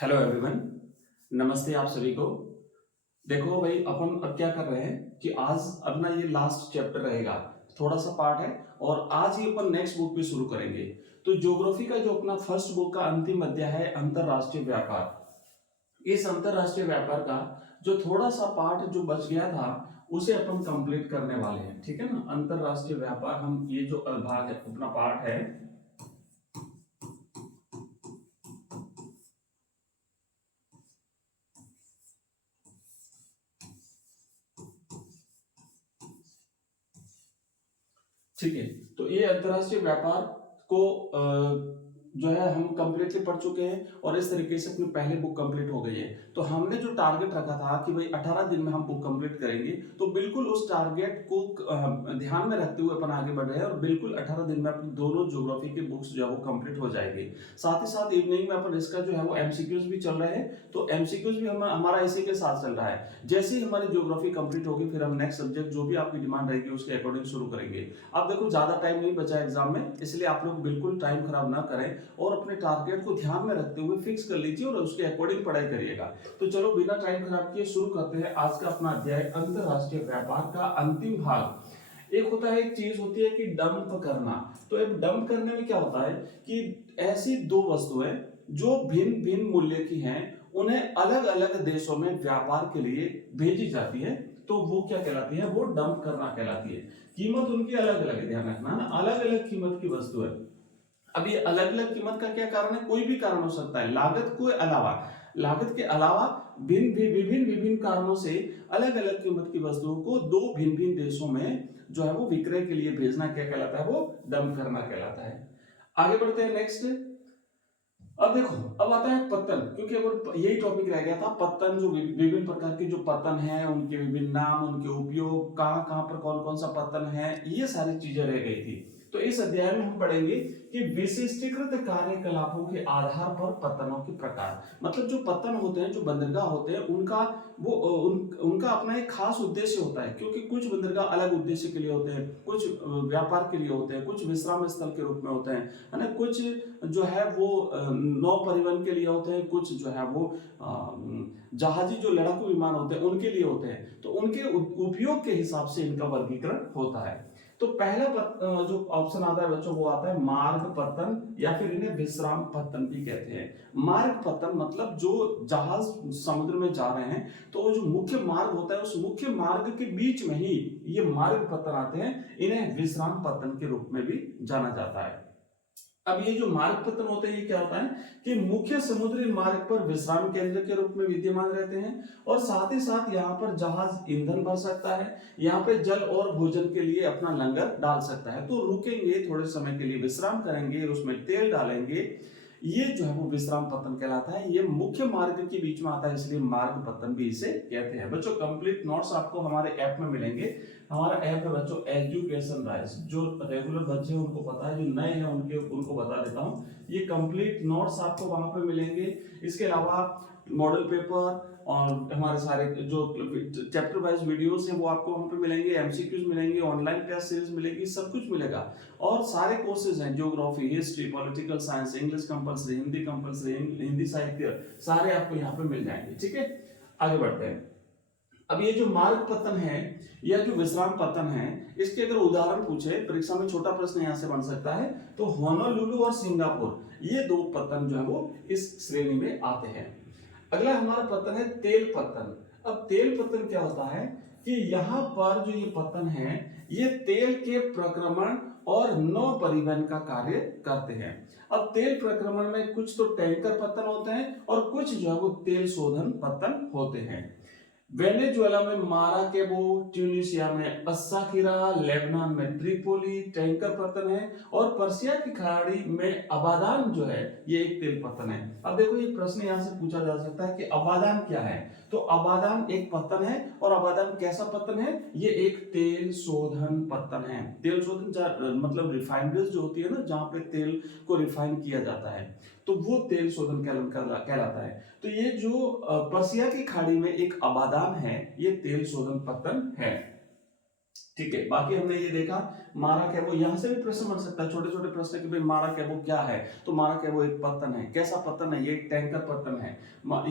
Hello everyone. नमस्ते आप सभी को। देखो भाई, अपन अब क्या कर रहे हैं कि आज अपना ये लास्ट चैप्टर रहेगा, थोड़ा सा पार्ट है, और आज ही अपन नेक्स्ट बुक भी शुरू करेंगे। तो ज्योग्राफी का जो अपना फर्स्ट बुक का अंतिम अध्याय है, अंतरराष्ट्रीय व्यापार। इस अंतरराष्ट्रीय व्यापार का जो थोड़ा सा पार्ट जो बच गया था, उसे अपन कंप्लीट करने वाले हैं। ठीक है ना। अंतरराष्ट्रीय व्यापार, हम ये जो भाग है, अपना पार्ट है, ठीक है। तो ये अंतरराष्ट्रीय व्यापार को जो है हम कंप्लीटली पढ़ चुके हैं, और इस तरीके से अपनी पहली बुक कंप्लीट हो गई है। तो हमने जो टारगेट रखा था कि भाई 18 दिन में हम बुक कंप्लीट करेंगे, तो बिल्कुल उस टारगेट को ध्यान में रखते हुए अपन आगे बढ़ रहे हैं, और बिल्कुल 18 दिन में अपनी दोनों ज्योग्राफी के बुक्स जो है वो कंप्लीट हो जाएगी। साथ ही साथ इवनिंग में अपन इसका जो है वो एमसीक्यूज भी चल रहे हैं, तो एमसीक्यूज भी हमारा इसी के साथ चल रहा है। जैसे ही हमारी ज्योग्राफी कंप्लीट होगी, फिर हम नेक्स्ट सब्जेक्ट जो भी आपकी डिमांड रहेगी उसके अकॉर्डिंग शुरू करेंगे। अब देखो, ज्यादा टाइम नहीं बचा एग्जाम में, इसलिए आप लोग बिल्कुल टाइम खराब ना करें, और अपने टारगेट को ध्यान में रखते हुए फिक्स कर लीजिए और उसके अकॉर्डिंग पढ़ाई करिएगा। तो चलो बिना टाइम खराब किए शुरू करते हैं आज का अपना अध्याय, अंतरराष्ट्रीय व्यापार का अंतिम भाग। एक होता है, एक चीज होती है कि डंप करना। तो एक डंप करने में क्या होता है कि ऐसी दो वस्तुएं जो भिन्न भिन्न मूल्य की हैं, उन्हें अलग अलग देशों में व्यापार के लिए भेजी जाती है, तो वो क्या कहलाती है? वो डंप करना कहलाती है। कीमत उनकी अलग अलग है, ध्यान रखना ना, अलग अलग कीमत की वस्तु है। अब ये अलग अलग कीमत का क्या कारण है? कोई भी कारण हो सकता है, लागत के अलावा विभिन्न विभिन्न कारणों से अलग अलग कीमत की वस्तुओं को दो भिन्न भिन्न देशों में जो है वो विक्रय के लिए भेजना क्या कहलाता है? वो डंप करना कहलाता है। आगे बढ़ते हैं नेक्स्ट। अब देखो, अब आता है पत्तन, क्योंकि अब यही टॉपिक रह गया था, पत्तन। जो विभिन्न प्रकार के जो पत्तन है, उनके विभिन्न नाम, उनके उपयोग, कहां कहां पर कौन कौन सा पत्तन है, ये सारी चीजें रह गई थी। तो इस अध्याय में हम पढ़ेंगे कि विशिष्टीकृत कार्यकलापों के आधार पर पत्तनों के प्रकार। मतलब जो पत्तन होते हैं, जो बंदरगाह होते हैं, उनका अपना एक खास उद्देश्य होता है, क्योंकि कुछ बंदरगाह अलग उद्देश्य के लिए होते हैं, कुछ व्यापार के लिए होते हैं, कुछ विश्राम स्थल के रूप में होते हैं, है ना। कुछ जो है वो नौ परिवहन के लिए होते हैं, कुछ जो है वो जहाजी जो लड़ाकू विमान होते हैं उनके लिए होते हैं। तो उनके उपयोग के हिसाब से इनका वर्गीकरण होता है। तो पहला जो ऑप्शन आता है बच्चों, वो आता है मार्ग पत्तन, या फिर इन्हें विश्राम पत्तन भी कहते हैं। मार्ग पत्तन मतलब जो जहाज समुद्र में जा रहे हैं, तो वो जो मुख्य मार्ग होता है, उस मुख्य मार्ग के बीच में ही ये मार्ग पत्तन आते हैं। इन्हें विश्राम पत्तन के रूप में भी जाना जाता है। अब ये जो मार्ग पत्तन होते हैं, ये क्या होता है कि मुख्य समुद्री मार्ग पर विश्राम केंद्र के रूप में विद्यमान रहते हैं, और साथ ही साथ यहाँ पर जहाज ईंधन भर सकता है, यहाँ पे जल और भोजन के लिए अपना लंगर डाल सकता है। तो रुकेंगे, थोड़े समय के लिए विश्राम करेंगे, उसमें तेल डालेंगे, ये जो है वो विश्राम पत्तन कहलाता है। ये मुख्य मार्ग के बीच में आता है, इसलिए मार्ग पत्तन भी इसे कहते हैं। बच्चों, कंप्लीट नोट्स आपको हमारे ऐप में मिलेंगे। हमारा ऐप है बच्चों एजुकेशन राइज। जो रेगुलर बच्चे हैं उनको पता है, जो नए हैं उनको बता देता हूँ, ये कंप्लीट नोट्स आपको वहां पे मिलेंगे। इसके अलावा मॉडल पेपर और हमारे सारे जो चैप्टर वाइज वीडियोस हैं वो आपको वहां पे मिलेंगे, एमसीक्यूज मिलेंगे, ऑनलाइन क्लास सीरीज मिलेगी, सब कुछ मिलेगा। और सारे कोर्सेज हैं, geography, history, political science, English compulsory, Hindi compulsory, Hindi साहित्य, सारे आपको यहाँ पे मिल जाएंगे। ठीक है, आगे बढ़ते हैं। अब ये जो मार्ग पत्तन है या जो विश्राम पत्तन है, इसके अगर उदाहरण पूछे परीक्षा में, छोटा प्रश्न यहां से बन सकता है, तो होनोलुलु और सिंगापुर, ये दो पत्तन जो है वो इस श्रेणी में आते हैं। अगला हमारा पत्तन है तेल पत्तन। अब तेल पत्तन क्या होता है कि यहाँ पर जो ये पत्तन है, ये तेल के प्रक्रमण और नौ परिवहन का कार्य करते हैं। अब तेल प्रक्रमण में कुछ तो टैंकर पत्तन होते हैं, और कुछ जो है वो तेल शोधन पत्तन होते हैं। वेनेजुएला में माराकेबो, ट्यूनिशिया में अस्साकिरा, लेबनान में त्रिपोली टैंकर पत्तन है, और पर्शिया की खाड़ी में अबादान जो है ये एक तेल पत्तन है। अब देखो, ये प्रश्न यहां से पूछा जा सकता है कि अबादान क्या है। तो अबादान एक पत्तन है, और अबादान कैसा पत्तन है? ये एक तेल शोधन पत्तन है। तेल शोधन मतलब रिफाइनरीज जो होती है ना, जहां पे तेल को रिफाइन किया जाता है, तो वो तेल शोधन कहलाता है। तो ये जो पर्शिया की खाड़ी में एक अबादान है, ये तेल शोधन पत्तन है। ठीक है, बाकी हमने ये देखा मारा कैबो, यहां से भी प्रश्न बन सकता है, छोटे छोटे प्रश्न कि भाई मारा कैबो क्या है, तो मारा कैबो एक पत्तन है। कैसा पत्तन है? ये एक टैंकर पत्तन है।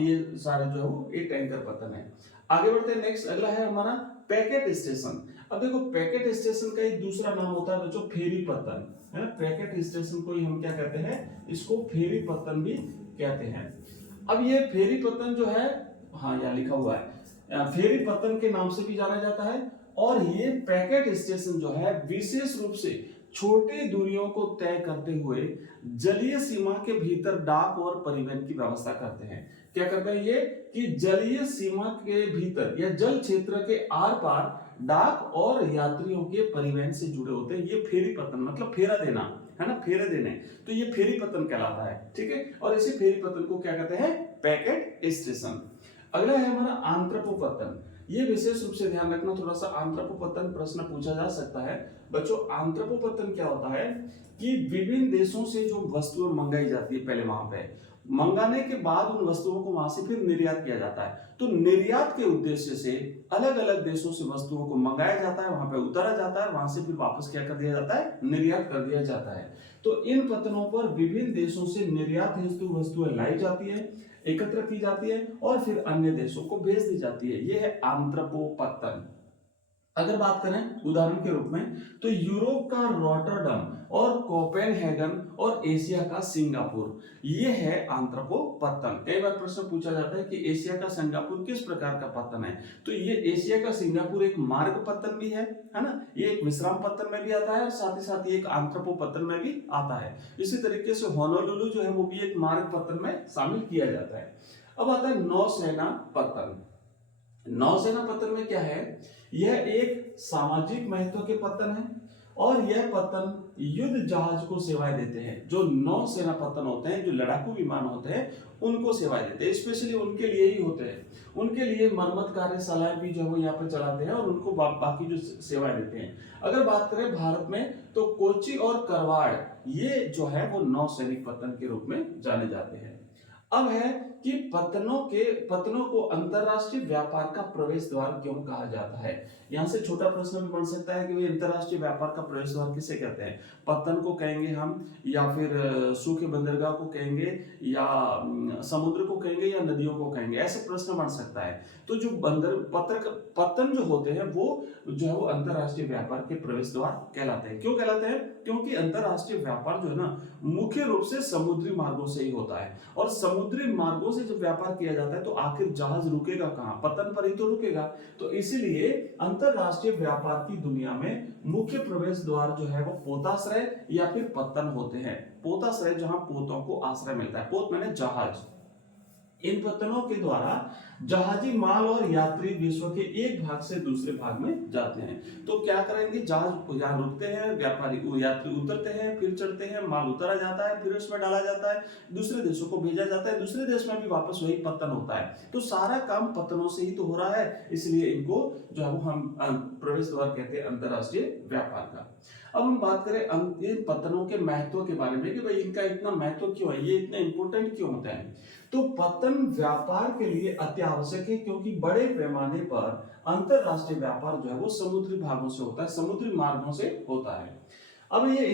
ये सारे जो है वो एक टैंकर पत्तन है। आगे बढ़ते हैं, नेक्स्ट अगला है हमारा पैकेट स्टेशन। अब देखो पैकेट स्टेशन का एक दूसरा नाम होता है बच्चों फेरी पत्तन, है ना। पैकेट स्टेशन को ही हम क्या कहते हैं? इसको फेरी पत्तन भी कहते हैं। अब ये फेरी पत्तन जो है, हाँ यहाँ लिखा हुआ है, फेरी पत्तन के नाम से भी जाना जाता है। और ये पैकेट स्टेशन जो है विशेष रूप से छोटी दूरियों को तय करते हुए जलीय सीमा के भीतर डाक और परिवहन की व्यवस्था करते हैं। क्या करते हैं ये? कि जलीय सीमा के भीतर या जल क्षेत्र के आर पार डाक और यात्रियों के परिवहन से जुड़े होते हैं। ये फेरी पत्तन मतलब फेरा देना, है ना, फेरे देने, तो ये फेरी पत्तन कहलाता है। ठीक है, और इसी फेरी पत्तन को क्या कहते हैं? Packet station. अगला है हमारा आंत्रपोपत्तन। ये विशेष रूप से ध्यान रखना, थोड़ा सा आंत्रपोपत्तन प्रश्न पूछा जा सकता है बच्चों। आंत्रपोपत्तन क्या होता है कि विभिन्न देशों से जो वस्तुएं मंगाई जाती है, पहले वहां पे मंगाने के बाद उन वस्तुओं को वहां से फिर निर्यात किया जाता है। तो निर्यात के उद्देश्य से अलग अलग देशों से वस्तुओं को मंगाया जाता है, वहां पे उतारा जाता है, वहां से फिर वापस क्या कर दिया जाता है? निर्यात कर दिया जाता है। तो इन पत्तनों पर विभिन्न देशों से निर्यात हेतु वस्तुएं लाई जाती है, एकत्र की जाती है और फिर अन्य देशों को भेज दी जाती है। यह है आंत्रपोपत्तन। अगर बात करें उदाहरण के रूप में, तो यूरोप का रॉटरडम और कोपेनहेगन और एशिया का सिंगापुर, ये है आंत्रपोपत्तन। कई बार प्रश्न पूछा जाता है कि एशिया का सिंगापुर किस प्रकार का पत्तन है? तो ये एशिया का सिंगापुर एक मार्ग पत्तन भी है ना, ये एक विश्राम पत्तन में भी आता है और साथ ही साथ ये एक आंत्रपोपत्तन में भी आता है। इसी तरीके से होनोलुलु जो है वो भी एक मार्ग पत्तन में शामिल किया जाता है। अब आता है नौसेना पत्तन। नौसेना पत्तन में क्या है? यह एक सामाजिक महत्व के पत्तन है और यह पत्तन युद्ध जहाज को सेवाएं देते हैं। जो नौसेना पत्तन होते हैं, जो लड़ाकू विमान होते हैं, उनको सेवाएं देते हैं। स्पेशली उनके लिए ही होते हैं, उनके लिए मरम्मत कार्यशालाएं भी जो है वो यहाँ पे चलाते हैं और उनको बाकी जो सेवाएं देते हैं। अगर बात करें भारत में, तो कोच्चि और करवाड़ ये जो है वो नौसैनिक पत्तन के रूप में जाने जाते हैं। अब है कि पत्तनों को अंतरराष्ट्रीय व्यापार का प्रवेश द्वार क्यों कहा जाता है? यहां से छोटा प्रश्न भी बन सकता है कि भाई अंतरराष्ट्रीय व्यापार का प्रवेश द्वार किसे कहते हैं? पत्तन को कहेंगे हम, या फिर सूखे बंदरगाह को कहेंगे, या समुद्र को कहेंगे, या नदियों को कहेंगे? ऐसे प्रश्न बन सकता है। तो जो पत्तन जो होते हैं वो जो है वो अंतरराष्ट्रीय व्यापार के प्रवेश द्वार कहलाते हैं। क्यों कहलाते हैं? क्योंकि अंतरराष्ट्रीय व्यापार जो है ना मुख्य रूप से समुद्री मार्गों से ही होता है, और समुद्री मार्गों से जब व्यापार किया जाता है तो आखिर जहाज रुकेगा कहां? पत्तन पर ही तो रुकेगा। तो इसीलिए अंतरराष्ट्रीय व्यापार की दुनिया में मुख्य प्रवेश द्वार जो है वो पोताश्रय या फिर पत्तन होते हैं। पोताश्रय जहां पोतों को आश्रय मिलता है, पोत माने जहाज। इन पत्तनों के द्वारा जहाजी माल और यात्री विश्व के एक भाग से दूसरे भाग में जाते हैं। तो क्या करेंगे? जहाज यहाँ रुकते हैं, व्यापारी यात्री उतरते हैं, फिर चढ़ते हैं, माल उतारा जाता है, फिर उसमें डाला जाता है, दूसरे देशों को भेजा जाता है, दूसरे देश में भी वापस वही पत्तन होता है। तो सारा काम पत्तनों से ही तो हो रहा है, इसलिए इनको जो है वो हम प्रवेश द्वार कहते हैं अंतरराष्ट्रीय व्यापार का। अब हम बात करें इन पत्तनों के महत्व के बारे में कि भाई इनका इतना महत्व क्यों है, ये इतने इंपोर्टेंट क्यों होता है? तो पत्तन व्यापार के लिए अत्यावश्यक है, क्योंकि बड़े पैमाने पर अंतरराष्ट्रीय व्यापार जो है वो समुद्री भागों से होता है, समुद्री मार्गों से होता है। अब ये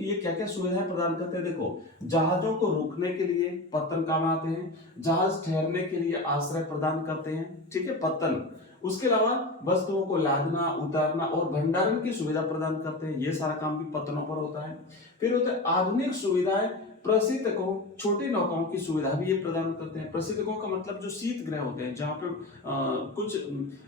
ये क्या क्या सुविधाएं प्रदान करते हैं? देखो, जहाजों को रोकने के लिए पत्तन काम आते हैं, जहाज ठहरने के लिए आश्रय प्रदान करते हैं, ठीक है, पत्तन। उसके अलावा वस्तुओं को लादना, उतारना और भंडारण की सुविधा प्रदान करते हैं, ये सारा काम भी पत्तनों पर होता है। फिर होता है आधुनिक सुविधाएं, प्रशीतकों, छोटी नौकाओं की सुविधा भी ये प्रदान करते हैं। प्रशीतकों का मतलब जो शीत गृह होते हैं, जहाँ पे कुछ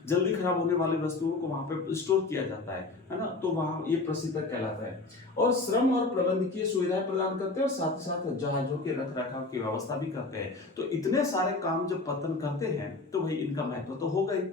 जल्दी खराब होने वाली वस्तुओं को वहां पे स्टोर किया जाता है ना, तो वहां ये प्रशीतक कहलाता है। और श्रम और प्रबंधकीय सुविधाएं प्रदान करते हैं और साथ ही साथ जहाजों के रख रखाव की व्यवस्था भी करते हैं। तो इतने सारे काम जब पत्तन करते हैं तो भाई इनका महत्व तो हो गई।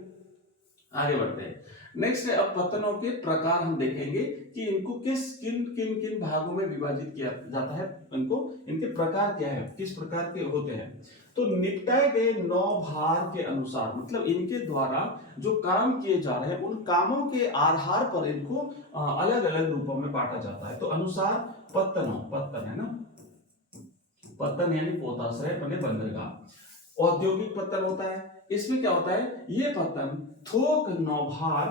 आगे बढ़ते हैं, नेक्स्ट है अब पत्तनों के प्रकार हम देखेंगे कि इनको किन किन भागों में विभाजित किया जाता है, इनके प्रकार क्या है, किस प्रकार के होते हैं। तो निपटाए गए 9 भार के अनुसार, मतलब इनके द्वारा जो काम किए जा रहे हैं उन कामों के आधार पर इनको अलग अलग रूपों में बांटा जाता है। तो अनुसार पत्तन है ना, पत्तन यानी पोताश्रय बने बंदरगाह। औद्योगिक पत्तन होता है, इसमें क्या होता है, ये पत्तन थोक नौभार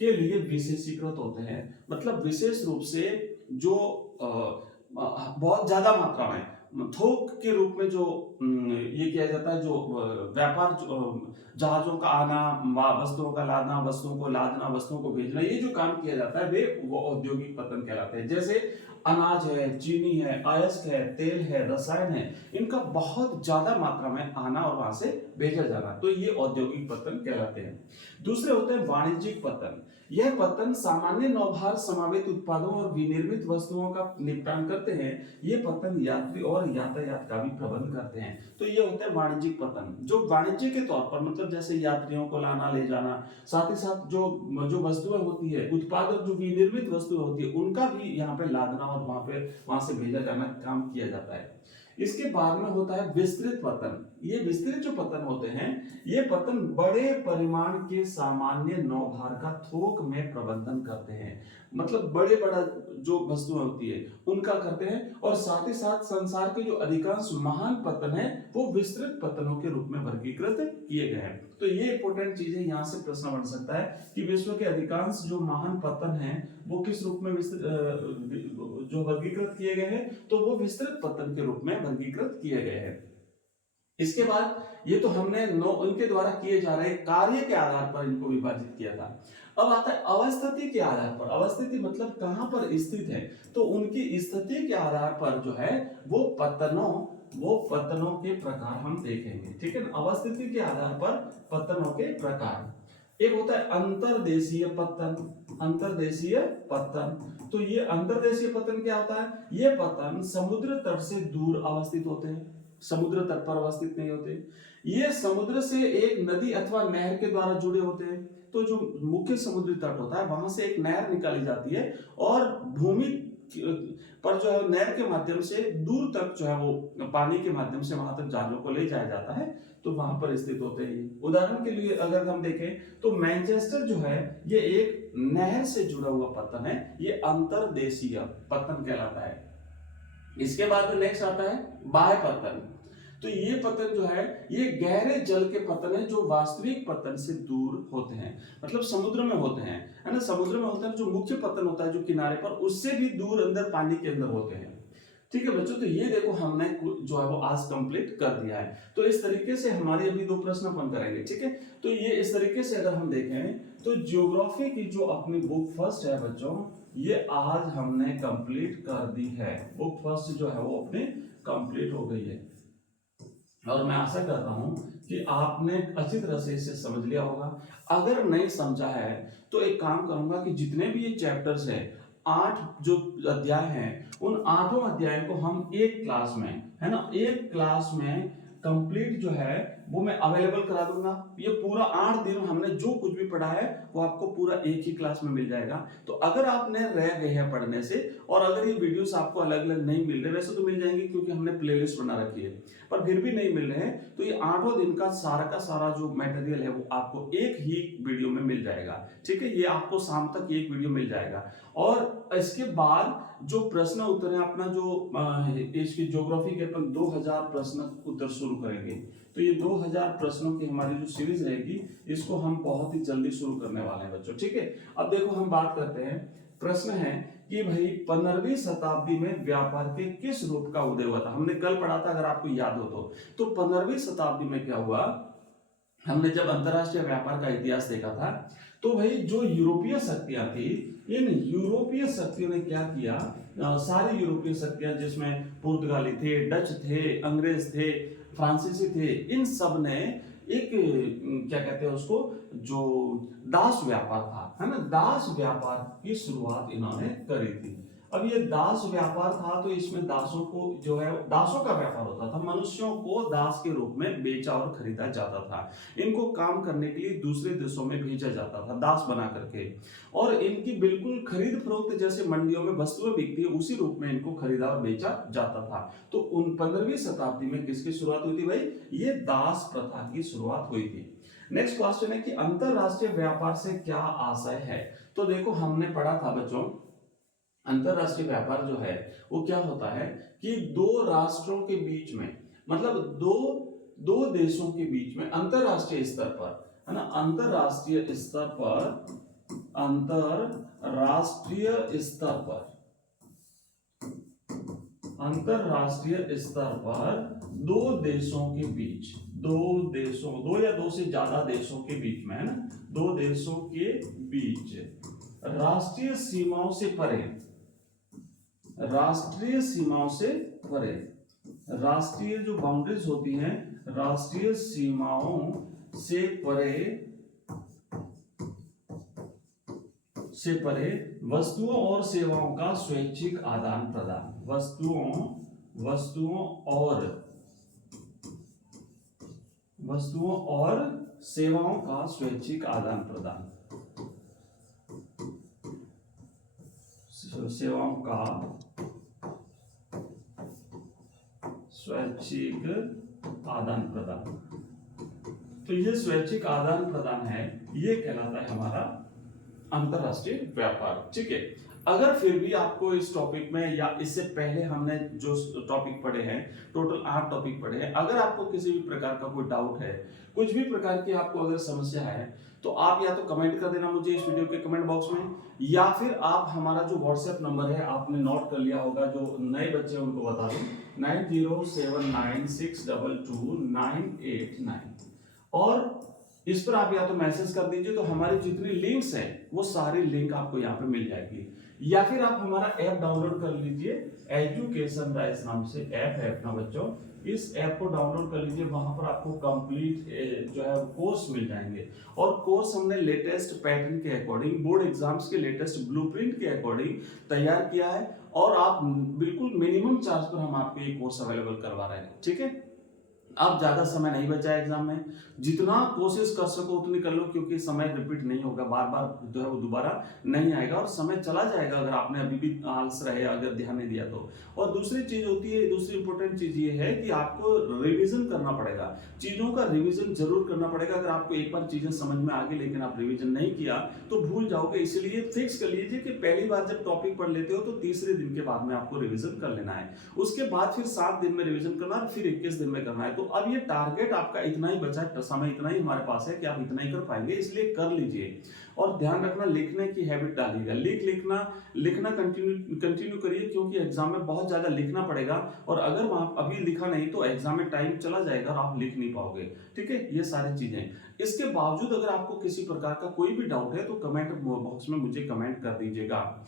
के लिए विशेषीकृत होते हैं, मतलब विशेष रूप से जो बहुत ज्यादा मात्रा में थोक के रूप में जो ये किया जाता है, जो व्यापार, जहाजों का आना, वस्तुओं का लादना, वस्तुओं को लादना, वस्तुओं को भेजना, ये जो काम किया जाता है वो औद्योगिक पतन कहलाते हैं। जैसे अनाज है, चीनी है, अयस्क है, तेल है, रसायन है, इनका बहुत ज्यादा मात्रा में आना और वहां से भेजा जाना, तो ये औद्योगिक पतन कहलाते हैं। दूसरे होते हैं वाणिज्यिक पतन। यह पतन सामान्य नौभार समावेत उत्पादों और विनिर्मित वस्तुओं का निपटान करते हैं। ये पतन यात्री और यातायात का भी प्रबंध करते हैं, तो ये होता है वाणिज्यिक पतन, जो वाणिज्य के तौर पर, मतलब जैसे यात्रियों को लाना ले जाना, साथ ही साथ जो वस्तुएं होती है, उत्पाद और जो विनिर्मित वस्तुएं होती है, उनका भी यहाँ पे लादना और वहां से भेजा जाना काम किया जाता है। इसके बाद में होता है विस्तृत पतन। ये विस्तृत जो पतन होते हैं, ये पतन बड़े परिमाण के सामान्य नौभार का थोक में प्रबंधन करते हैं, मतलब बड़ा जो वस्तुएं होती है उनका करते हैं, और साथ ही साथ संसार के जो अधिकांश महान पतन है वो विस्तृत पतनों के रूप में वर्गीकृत किए गए हैं। तो ये इंपॉर्टेंट चीज है, यहाँ से प्रश्न बन सकता है कि विश्व के अधिकांश जो महान पतन है वो किस रूप में जो वर्गीकृत किए गए हैं, तो वो विस्तृत पतन के रूप में वर्गीकृत किए गए हैं। इसके बाद ये तो हमने उनके द्वारा किए जा रहे कार्य के आधार पर इनको विभाजित किया था। अब आता है अवस्थिति के आधार पर। अवस्थिति मतलब कहां पर स्थित है, तो उनकी स्थिति के आधार पर जो है वो पतनों के प्रकार हम देखेंगे, ठीक है ना। अवस्थिति के आधार पर पतनों के प्रकार, एक होता है अंतर्देशीय पतन। अंतर्देशीय पतन, तो ये अंतर्देशीय पतन क्या होता है, ये पतन समुद्र तट से दूर अवस्थित होते हैं, समुद्र तट पर अवस्थित नहीं होते। ये समुद्र से एक नदी अथवा नहर के द्वारा जुड़े होते हैं, तो जो मुख्य समुद्री तट होता है वहां से एक नहर निकाली जाती है और भूमि पर जो है नहर के माध्यम से दूर तक जो है वो पानी के माध्यम से वहां तक जहाजों को ले जाया जाता है, तो वहां पर स्थित होते हैं। उदाहरण के लिए अगर हम देखें तो मैनचेस्टर जो है ये एक नहर से जुड़ा हुआ पतन है, ये अंतर्देशीय पतन कहलाता है। इसके बाद नेक्स्ट आता है बाह्य पतन। तो ये पतन जो है ये गहरे जल के पतन है जो वास्तविक पतन से दूर होते हैं, मतलब समुद्र में होते हैं, है ना। समुद्र में होता है जो मुख्य पतन होता है जो किनारे पर, उससे भी दूर अंदर पानी के अंदर होते हैं, ठीक है बच्चों। तो ये देखो हमने जो है वो आज कंप्लीट कर दिया है। तो इस तरीके से हमारे अभी 2 प्रश्न अपन करेंगे, ठीक है। तो ये इस तरीके से अगर हम देखें तो ज्योग्राफी की जो अपनी बुक फर्स्ट है बच्चों, ये आज हमने कंप्लीट कर दी है। बुक फर्स्ट जो है वो अपनी कंप्लीट हो गई है, और मैं आशा करता हूं कि आपने अच्छी तरह से इसे समझ लिया होगा। अगर नहीं समझा है तो एक काम करूंगा कि जितने भी ये चैप्टर्स है, 8 जो अध्याय हैं, उन 8 अध्याय को हम एक क्लास में, है ना, एक क्लास में कंप्लीट जो है वो मैं अवेलेबल करा दूंगा। ये पूरा 8 दिन हमने जो कुछ भी पढ़ा है वो आपको पूरा एक ही क्लास में मिल जाएगा। तो अगर आपने रह गए हैं पढ़ने से, और अगर ये वीडियोस आपको अलग अलग नहीं मिल रहे, वैसे तो मिल जाएंगे क्योंकि हमने प्लेलिस्ट बना रखी है, पर फिर भी नहीं मिल रहे हैं, तो ये 8 दिन का सारा जो मटेरियल है वो आपको एक ही वीडियो में मिल जाएगा, ठीक है। ये आपको शाम तक एक वीडियो मिल जाएगा, और इसके बाद जो प्रश्न उत्तर है अपना जो इसकी ज्योग्राफी के अपन 2000 प्रश्न उत्तर शुरू करेंगे। तो ये 2000 प्रश्नों की हमारी जो सीरीज रहेगी, इसको हम बहुत ही जल्दी शुरू करने वाले हैं बच्चों, ठीक है। अब देखो हम बात करते हैं, प्रश्न है कि भाई 15वीं शताब्दी में व्यापार के किस रूप का उदय हुआ था। हमने कल पढ़ा था, अगर आपको याद हो तो 15वीं शताब्दी में क्या हुआ, हमने जब अंतरराष्ट्रीय व्यापार का इतिहास देखा था, तो भाई जो यूरोपीय शक्तियां थी, इन यूरोपीय शक्तियों ने क्या किया, सारी यूरोपीय शक्तियां जिसमें पुर्तगाली थे, डच थे, अंग्रेज थे, फ्रांसीसी थे, इन सब ने एक क्या कहते हैं उसको, जो दास व्यापार था, है ना, दास व्यापार की शुरुआत इन्होंने करी थी। अब ये दास व्यापार था, तो इसमें दासों को जो है, दासों का व्यापार होता था, मनुष्यों को दास के रूप में बेचा और खरीदा जाता था। इनको काम करने के लिए दूसरे देशों में भेजा जाता था दास बना करके, और इनकी बिल्कुल खरीद फरोख्त जैसे मंडियों में वस्तुएं बिकती है उसी रूप में इनको खरीदा और बेचा जाता था। तो उन 15वीं शताब्दी में किसकी शुरुआत हुई थी भाई, ये दास प्रथा की शुरुआत हुई थी। नेक्स्ट क्वेश्चन है कि अंतरराष्ट्रीय व्यापार से क्या आशय है। तो देखो हमने पढ़ा था बच्चों, अंतरराष्ट्रीय व्यापार जो है वो क्या होता है कि 2 राष्ट्रों के बीच में, मतलब दो देशों के बीच में अंतरराष्ट्रीय स्तर पर, है ना, अंतरराष्ट्रीय स्तर पर अंतरराष्ट्रीय स्तर पर, अंतरराष्ट्रीय स्तर पर दो देशों के बीच, दो या दो से ज्यादा देशों के बीच में, है ना, दो देशों के बीच राष्ट्रीय सीमाओं से परे, राष्ट्रीय सीमाओं से परे, राष्ट्रीय जो बाउंड्रीज होती हैं, राष्ट्रीय सीमाओं से परे वस्तुओं और सेवाओं का स्वैच्छिक आदान प्रदान, वस्तुओं और सेवाओं का स्वैच्छिक आदान प्रदान, सेवाओं का स्वैच्छिक आदान प्रदान। तो ये स्वैच्छिक आदान प्रदान है, ये कहलाता है हमारा अंतरराष्ट्रीय व्यापार। ठीक है, अगर फिर भी आपको इस टॉपिक में या इससे पहले हमने जो टॉपिक पढ़े हैं, टोटल 8 टॉपिक पढ़े हैं, अगर आपको किसी भी प्रकार का कोई डाउट है, कुछ भी प्रकार की आपको अगर समस्या है, तो आप या तो कमेंट कर देना मुझे इस वीडियो के कमेंट बॉक्स में, या फिर आप हमारा जो व्हाट्सएप नंबर है आपने नोट कर लिया होगा, जो नए बच्चे हैं उनको बता दूं, 9079622989, और इस पर आप या तो मैसेज कर दीजिए, तो हमारी जितनी लिंक्स हैं वो सारी लिंक आपको यहाँ पे मिल जाएगी, या फिर आप हमारा ऐप डाउनलोड कर लीजिए, एजुकेशन राइज नाम से ऐप है अपना बच्चों, इस ऐप को डाउनलोड कर लीजिए, वहां पर आपको कंप्लीट जो है कोर्स मिल जाएंगे, और कोर्स हमने लेटेस्ट पैटर्न के अकॉर्डिंग, बोर्ड एग्जाम्स के लेटेस्ट ब्लूप्रिंट के अकॉर्डिंग तैयार किया है, और आप बिल्कुल मिनिमम चार्ज पर हम आपको ये कोर्स अवेलेबल करवा रहे हैं। ठीक है, अब ज्यादा समय नहीं बचा है एग्जाम में, जितना कोशिश कर सको उतनी कर लो, क्योंकि समय रिपीट नहीं होगा, बार बार जो है वो दोबारा नहीं आएगा, और समय चला जाएगा अगर आपने अभी भी आलस रहे, अगर ध्यान नहीं दिया तो। और दूसरी चीज होती है, दूसरी इंपॉर्टेंट चीज ये है कि आपको रिवीजन करना पड़ेगा, चीजों का रिवीजन जरूर करना पड़ेगा। अगर आपको एक बार चीजें समझ में आ गई लेकिन आप रिवीजन नहीं किया तो भूल जाओगे, इसलिए फिक्स कर लीजिए कि पहली बार जब टॉपिक पढ़ लेते हो तो तीसरे दिन के बाद में आपको रिवीजन कर लेना है, उसके बाद फिर 7 दिन में रिवीजन करना है, फिर 21 दिन में करना है। तो अब ये टारगेट आपका इतना ही बचा, समय इतना ही हमारे पास है कि आप इतना ही कर पाएंगे, इसलिए कर लीजिए। और ध्यान रखना, लिखने की हैबिट डालिएगा, लिखना कंटिन्यू करिए, क्योंकि एग्जाम में बहुत ज्यादा लिखना पड़ेगा, और अगर वहां अभी लिखा नहीं तो एग्जाम में टाइम चला जाएगा और आप लिख नहीं पाओगे। ठीक है, ये सारी चीजें। इसके बावजूद अगर आपको किसी प्रकार का कोई भी डाउट है तो कमेंट बॉक्स में मुझे कमेंट कर दीजिएगा।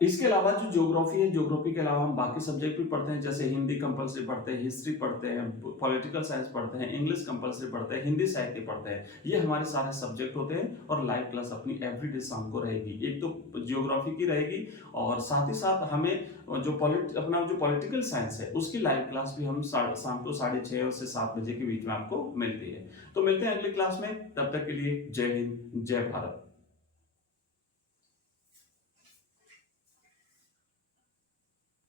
इसके अलावा जो ज्योग्राफी है, ज्योग्राफी के अलावा हम बाकी सब्जेक्ट भी पढ़ते हैं, जैसे हिंदी कंपलसरी पढ़ते हैं, हिस्ट्री पढ़ते हैं, पॉलिटिकल साइंस पढ़ते हैं, इंग्लिश कंपलसरी पढ़ते हैं, हिंदी साहित्य पढ़ते हैं, ये हमारे सारे सब्जेक्ट होते हैं। और लाइव क्लास अपनी एवरीडे शाम को रहेगी, एक तो ज्योग्राफी की रहेगी, और साथ ही साथ हमें जो अपना जो पॉलिटिकल साइंस है उसकी लाइव क्लास भी हम शाम को 6:30 से 7 बजे के बीच में आपको मिलती है। तो मिलते हैं अगली क्लास में, तब तक के लिए जय हिंद, जय भारत।